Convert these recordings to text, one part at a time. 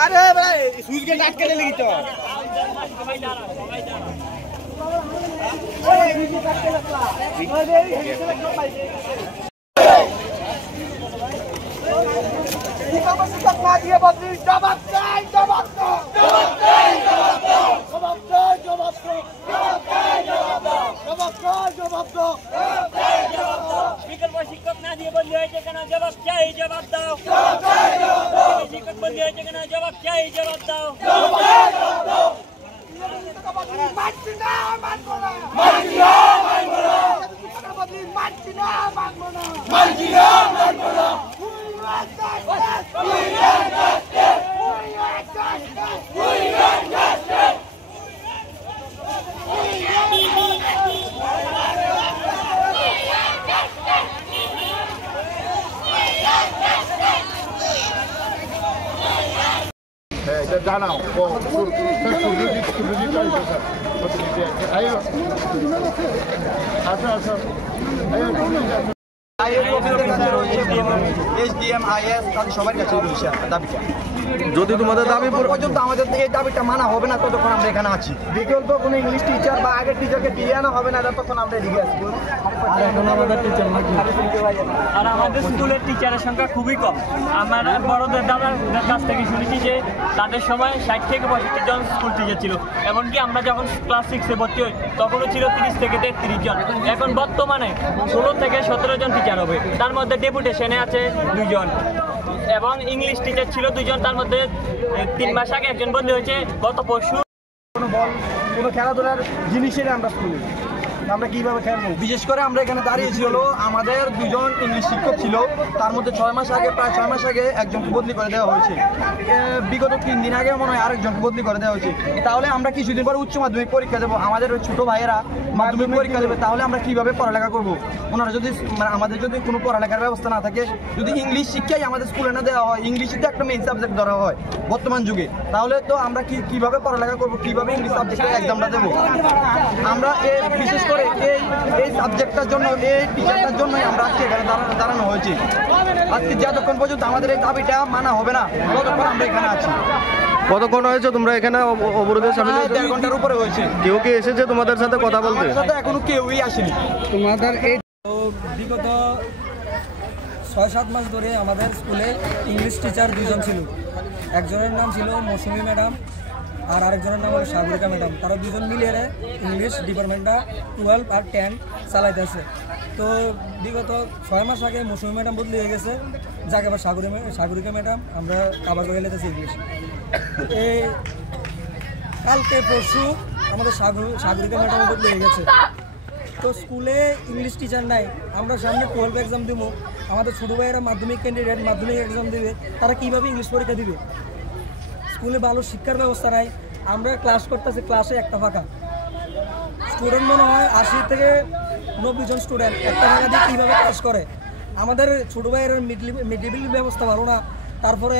अरे भाई सूज के काट के ले ली तो শিক্ষক না দিয়ে বদলি হয়েছে কেন? জবাব চাই, জবাব দাও। শিক্ষক বদলি হয়েছে কেন? জবাব চাই, জবাব দাও। জানাও যদি তোমাদের দাবি পর্যন্ত আমাদের এই দাবিটা মানা হবে না ততক্ষণ আমরা এখানে আছি। বিকল্প কোনো ইংলিশ টিচার বা আগের টিচারকে ফিরিয়ে আনা হবে না ততক্ষণ আমরা এদিকে আসবো। আর আমাদের স্কুলের টিচারের সংখ্যা খুবই কম। আমার বড়দের দাদার কাছ থেকে শুনেছি যে তাদের সময় 60 থেকে 65 জন স্কুল টিচার ছিল। এমনকি আমরা যখন ক্লাস 6-এ ভর্তি হই তখনও ছিল 30 থেকে 33 জন। এখন বর্তমানে 16 থেকে 17 জন টিচার হবে। তার মধ্যে ডেপুটেশনে আছে 2 জন এবং ইংলিশ টিচার ছিল 2 জন। তার মধ্যে 3 মাস আগে একজন বদলি হয়েছে গত পরশু। কোনো বল কোনো খেলাধুলার জিনিসের আমরা স্কুলে আমরা কিভাবে খেলবো? বিশেষ করে আমরা এখানে দাঁড়িয়েছি হলো আমাদের 2 জন ইংলিশ শিক্ষক ছিল, তার মধ্যে 6 মাস আগে প্রায় 6 মাস আগে একজনকে বদলি করে দেওয়া হয়েছে। বিগত 3 দিন আগে মনে হয় আরেকজনকে বদলি করে দেওয়া হয়েছে। তাহলে আমরা কিছুদিন পরে উচ্চ মাধ্যমিক পরীক্ষা দেবো, আমাদের ওই ছোটো ভাইয়েরা মাধ্যমিক পরীক্ষা দেবে। তাহলে আমরা কিভাবে পড়ালেখা করবো? ওনারা যদি আমাদের যদি কোনো পড়ালেখার ব্যবস্থা না থাকে, যদি ইংলিশ শিক্ষাই আমাদের স্কুলে না দেওয়া হয়, ইংলিশই তো একটা মেইন সাবজেক্ট ধরা হয় বর্তমান যুগে, তাহলে তো আমরা কিভাবে পড়ালেখা করবো, কিভাবে ইংলিশ সাবজেক্টের এক্সামটা দেবো? আমরা বিশেষ করে এই সাবজেক্টটার জন্য, এই টিচারটার জন্যই আমরা আজকে এখানে দাঁড়ানো হয়েছে। আজকে যতক্ষণ পর্যন্ত আমাদের এই দাবিটা মানা হবে না ততক্ষণ আমরা এখানে আছি। কতক্ষণ হয়েছে তোমরা এখানে অবরোধের সামনে? 1.5 ঘন্টার উপরে হয়েছে। কেউ কি এসেছে তোমাদের সাথে কথা বলতে? আমাদের সাথে এখনো কেউই আসেনি। তোমাদের এই বিগত 6-7 মাস ধরে আমাদের স্কুলে ইংলিশ টিচার 2 জন ছিল। একজনের নাম ছিল মৌসুমী ম্যাডাম আর আরেকজনের নাম হলো সাগরিকা ম্যাডাম। তারা 2 জন মিলিয়ে ইংলিশ ডিপার্টমেন্টটা 12 আর 10 চালাইতেছে। তো বিগত 6 মাস আগে মৌসুমী ম্যাডাম বদলি হয়ে গেছে, যাকে আবার সাগরিকা ম্যাডাম আমরা কাবার করে লেতেছি ইংলিশ। এই কালকে পরশু আমাদের সাগরিকা ম্যাডাম বদলি হয়ে গেছে। তো স্কুলে ইংলিশ টিচার নাই। আমরা সামনে 12 এক্সাম দেবো, আমাদের ছোটো ভাইয়েরা মাধ্যমিক ক্যান্ডিডেট মাধ্যমিক এক্সাম দেবে, তারা কীভাবে ইংলিশ পরীক্ষা দিবে? স্কুলে ভালো শিক্ষার ব্যবস্থা নাই। আমরা ক্লাস করতেছি, ক্লাসে একটা ফাঁকা স্টুডেন্ট মনে হয় 80 থেকে 90 জন স্টুডেন্ট একটা ফাঁকা দিয়ে কীভাবে ক্লাস করে? আমাদের ছোটো ভাইয়ের মিড ডে মিল ব্যবস্থা ভালো না। তারপরে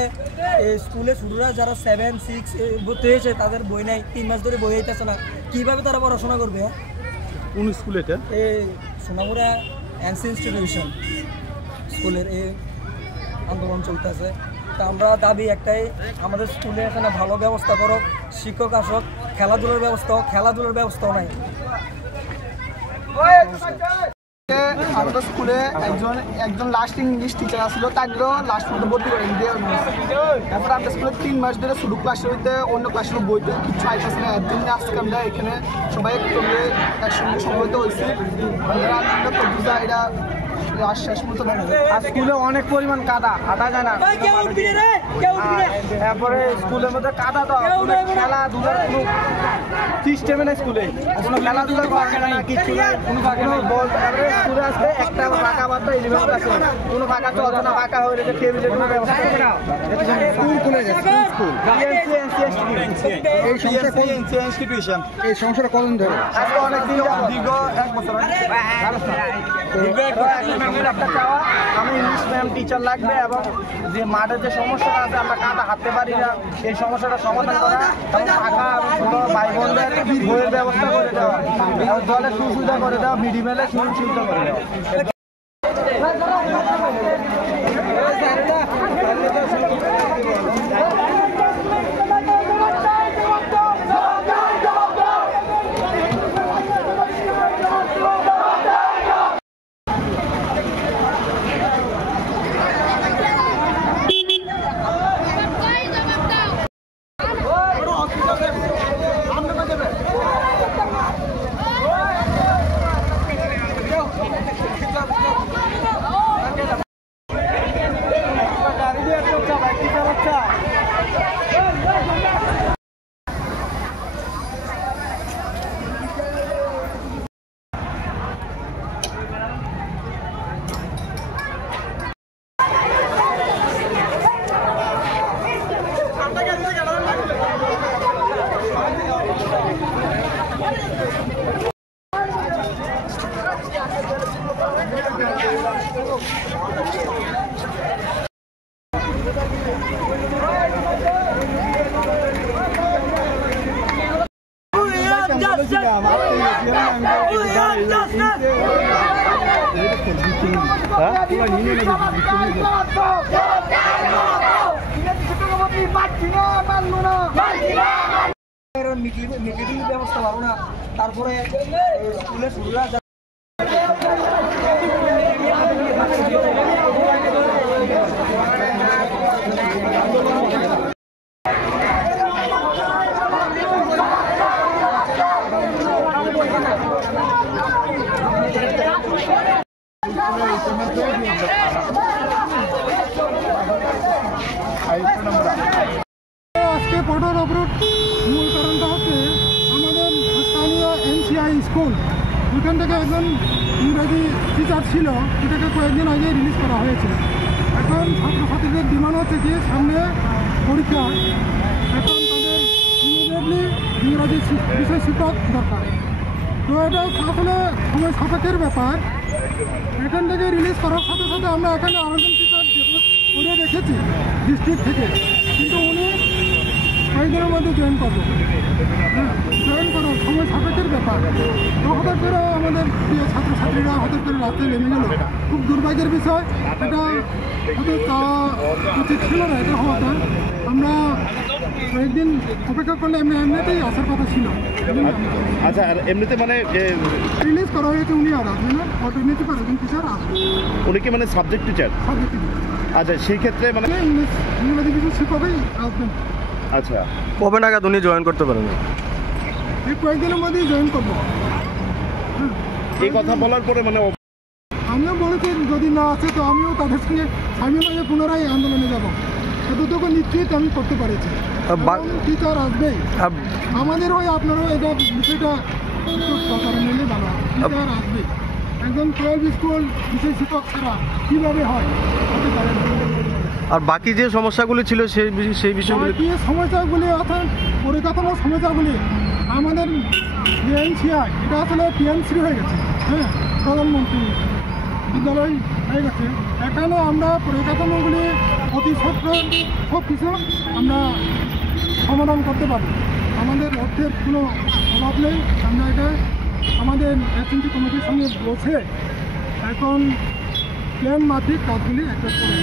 স্কুলে ছোটরা যারা 7, 6 ভর্তি হয়েছে তাদের বই নাই, 3 মাস ধরে বই হইতেছে না। কীভাবে তারা পড়াশোনা করবে? কোন স্কুল এটা? এই সোনামুড়া এনসি ইনস্টিটিউশন স্কুলের এই আন্দোলন চলতেছে। তা আমরা দাবি একটাই, আমাদের স্কুলে এখানে ভালো ব্যবস্থা করো, শিক্ষক আসক, খেলাধুলার ব্যবস্থাও নাই। আমাদের স্কুলে একজন লাস্ট ইংলিশ টিচার আসলো, তাকেও লাস্ট পর্যন্ত ভর্তি করে দেওয়া হয়েছে। তারপরে আমাদের স্কুলে 3 মাস ধরে শুধু ক্লাসের হইতে অন্য ক্লাসের বইতে কিছু আইতেছে না। একদিন আজকে আমরা এখানে সবাই একসঙ্গে সমবেত হয়েছি। এটা শেষ পর্যন্ত দেখা যায়। আর স্কুলে অনেক পরিমাণ কাদা, হাঁটা যায় না। তারপরে স্কুলের মধ্যে কাদা তো খেলাধুলার কোনো সিস্টেমে নেই, স্কুলে কোনো খেলাধুলার কিছু নেই, কোনো বল। তারপরে স্কুলে আসতে একটা ফাঁকা বার্তা এলিমেন্ট আছে, কোনো ফাঁকা চলছে না, ফাঁকা হয়ে গেছে, টেবিলের কোনো ব্যবস্থা না। স্কুল খুলে গেছে, স্কুল ইনস্টিটিউশন। এই সমস্যাটা কতদিন ধরে? আজকে অনেক দিন, দীর্ঘ 1 বছর। একটা চাওয়া, আমি ইংলিশ ম্যাম টিচার লাগবে এবং যে মাঠের যে সমস্যাটা আছে আমরা কাদা হাঁটতে পারি না, এই সমস্যাটা সমাধান করা এবং ফাঁকা ভাই বোনদের বইয়ের ব্যবস্থা করে দেওয়া, জলের সুবিধা করে দেওয়া, মিড ডে মিলের সুবিধা করে দেওয়া। ব্যবস্থা পাবো না, তারপরে স্কুলে শুরুরা আজকে পঠন অবরোধ মূল কারণটা হচ্ছে আমাদের স্থানীয় এনসিআই স্কুল, ওইখান থেকে একজন ইংরেজি টিচার ছিল, সেটাকে কয়েকদিন আগে রিলিজ করা হয়েছে। এখন ছাত্রছাত্রীদের ডিমান্ড হচ্ছে যে সামনে পরীক্ষা, এখন তাদের ইমিডিয়েটলি ইংরাজি বিষয় শিক্ষক দরকার। তো এটা আসলে সময় সাপেক্ষের ব্যাপার। এখান থেকে রিলিজ করার সাথে সাথে আমরা এখানে আরেকজন টিচার ডেভেলপ করে রেখেছি ডিস্ট্রিক্ট থেকে, কিন্তু উনি কয়েকদিনের মধ্যে জয়েন করবো। হ্যাঁ, জয়েন করার সময় সাপেক্ষের ব্যাপার। তো হঠাৎ করে আমাদের প্রিয় ছাত্রছাত্রীরা হঠাৎ করে রাতে নেমে গেল, খুব দুর্ভাগ্যের বিষয়। এটা হয়তো চাওয়া উচিত ছিল না, এটা হওয়াটা। আমরা কয়েকদিন অপেক্ষা করলে এমনিতেই আসার কথা ছিল। আচ্ছা, আর এমনিতে মানে রিলিজ করা হয়েছে, উনি আর আসবে না, অল্টারনেটিভ আর একজন টিচার আসবে। উনি কি মানে সাবজেক্ট টিচার? সাবজেক্ট আচ্ছা, সেই ক্ষেত্রে মানে ইংরেজি কিছু শিক্ষকই আসবেন। আচ্ছা, কবে নাগাদ উনি জয়েন করতে পারেন? এই কয়েকদিনের মধ্যেই জয়েন করবো। এই কথা বলার পরে মানে আমিও বলেছি যদি না আসে তো আমিও তাদের সঙ্গে সামিল হয়ে পুনরায় আন্দোলনে যাব। এতটুকু নিশ্চিত আমি করতে পারছি, টিচার আসবেই। আমাদের ওই আপনারও এটা বিষয়টা প্রচারণ নিলে ভালো, টিচার আসবেই। একজন 12 স্কুল বিশেষ শিক্ষক ছাড়া কীভাবে হয় হতে পারে না। আর বাকি যে সমস্যাগুলি ছিল সেই বিষয়গুলি, বাকি সমস্যাগুলি অর্থাৎ পরিকাঠামোর সমস্যাগুলি আমাদের যে এনসিআই, এটা আসলে পিএমসি হয়ে গেছে। হ্যাঁ, প্রধানমন্ত্রী বিদ্যালয় হয়ে গেছে। এখানে আমরা পরিকাঠামোগুলি অতি সত্য সব কিছু আমরা সমাধান করতে পারি। আমাদের অর্থের কোনো অভাব নেই। আমরা এটা আমাদের এসএনটি কমিটির সঙ্গে বসে এখন প্ল্যান মাফিক কাজগুলি একটা করে।